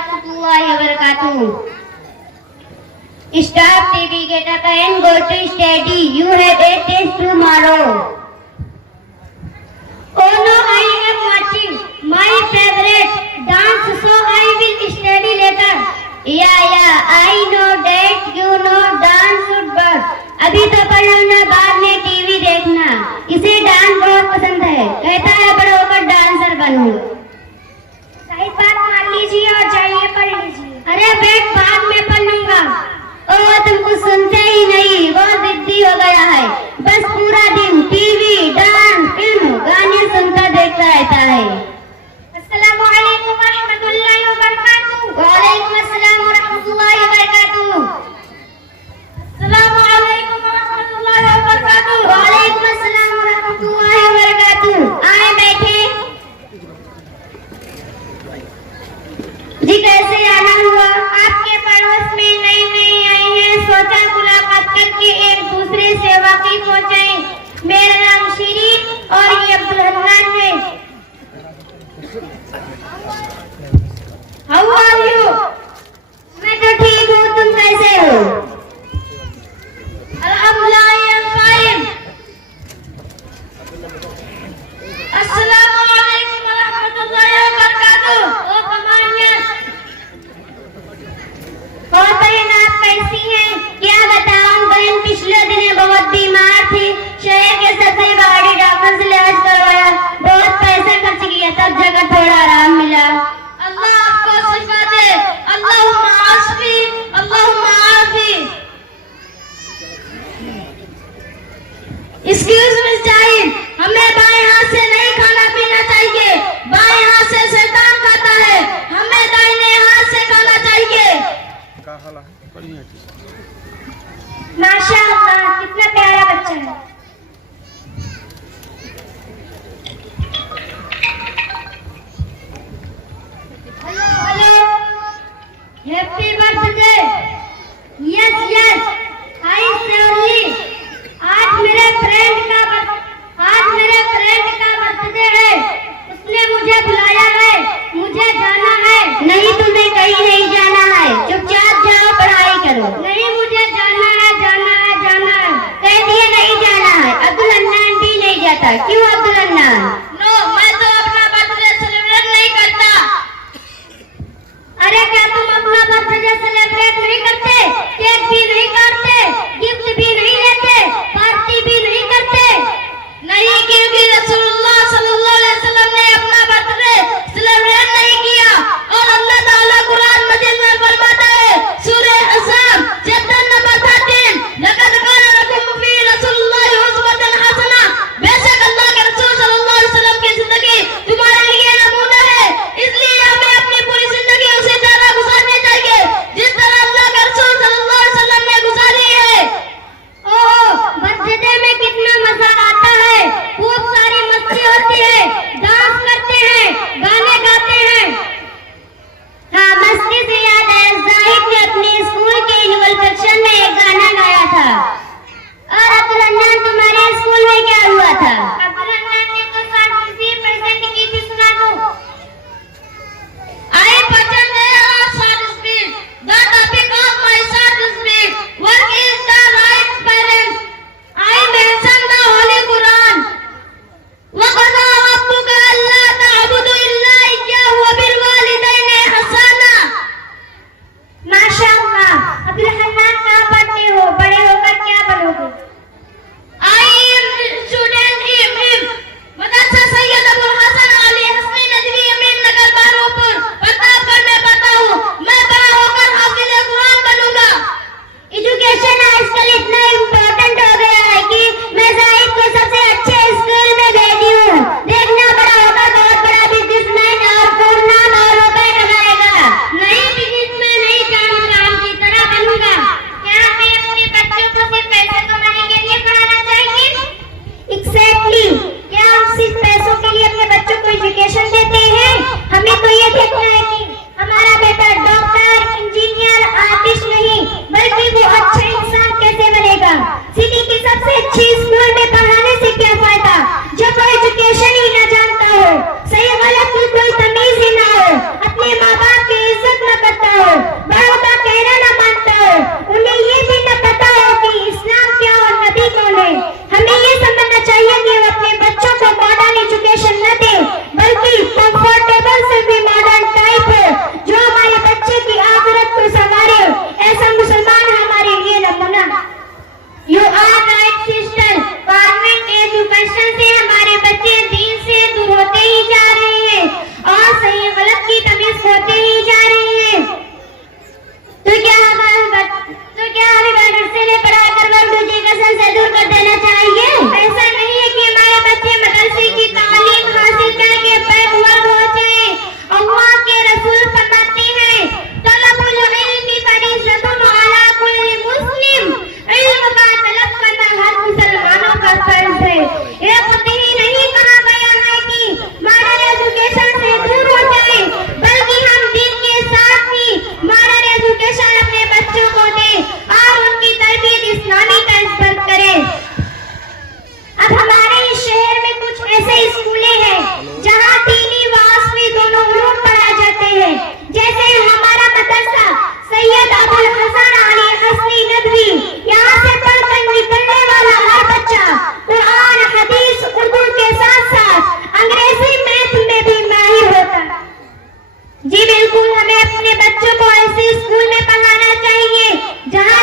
warahmatullahi wabarakatuh. Stop TV, get up and go to study. You have a test tomorrow. Oh no, I am watching my favorite dance, so I will study later. Yeah, I know that you know dance should but अभी तो पढ़ लो ना, बाद में TV देखना. इसे dance बहुत पसंद है, कहता है बड़ा होकर डांसर बनूंगा. सही बात मान लीजिए और जाइए पढ़ लीजिए. अरे बेट, बाद में पढ़ लूंगा. ओह, तुमको सुनते ही नहीं, बहुत जिद्दी हो गया है. बस पूरा दिन टीवी, डांस, फिल्म, गाने सुनता देखता रहता है. अस्सलामु अलैकुम वरहमतुल्लाहि वबरकातुहू. वालेकुम अस्सलाम वरहमतुल्लाहि वबरकातुहू. अस्सलामु अलैकुम वरहमतुल्लाहि वबरकातुहू. वालेकुम अस्सलाम वरहमतुल्लाहि वबरकातुहू. आए बैठे जी. कैसे आना हुआ? आपके पड़ोस में नई आई हैं, सोचा मुलाकात करके एक दूसरे से वाकिफ हो जाएं. मेरा नाम शिरीन और ये अब्दुल हन्नान है. How are you? मैं तो ठीक हूँ, तुम कैसे हो? अल्हम्दुलिल्लाह, आई एम फाइन. अस्सलामु अलैकुम वरहमतुल्लाहि वबरकातुहू. ओ कमानियत. और बहन, आप कैसी हैं? क्या बताऊं बहन, पिछले दिनों बहुत बीमार थी. शहर के सबसे बड़े डॉक्टर से इलाज करवाया, बहुत पैसा खर्च किया, तब जगह थोड़ा आराम मिला. अल्लाह आपको शिफा दे. अल्लाहुम्मा आफी, अल्लाहुम्मा आफी. एक्सक्यूज मिस जाहिद, हमें बाएं हाथ से नहीं खाना पीना चाहिए. बाएं हाथ से शैतान खाता है. हमें दाहिने हाथ से खाना चाहिए. माशाअल्लाह, कितना प्यारा बच्चा है. Hello, happy birthday. यस, हाय श्योरली. आज मेरे फ्रेंड का बर्थडे है. उसने मुझे बुलाया है. मुझे जाना है. नहीं, तुम्हें कहीं नहीं जाना है, चुपचाप जाओ, पढ़ाई करो. नहीं, मुझे जाना है. कह दिया नहीं जाना है. अब्दुल हन्नान भी नहीं जाता. क्यों अब्दुल हन्नान? नो, मैं तो अपना बर्थडे सेलिब्रेट नहीं करता. अरे क्या तुम अपना बर्थडे सेलिब्रेट नहीं करते? केक भी नहीं जी बिल्कुल, हमें अपने बच्चों को ऐसे स्कूल में पढ़ाना चाहिए जहाँ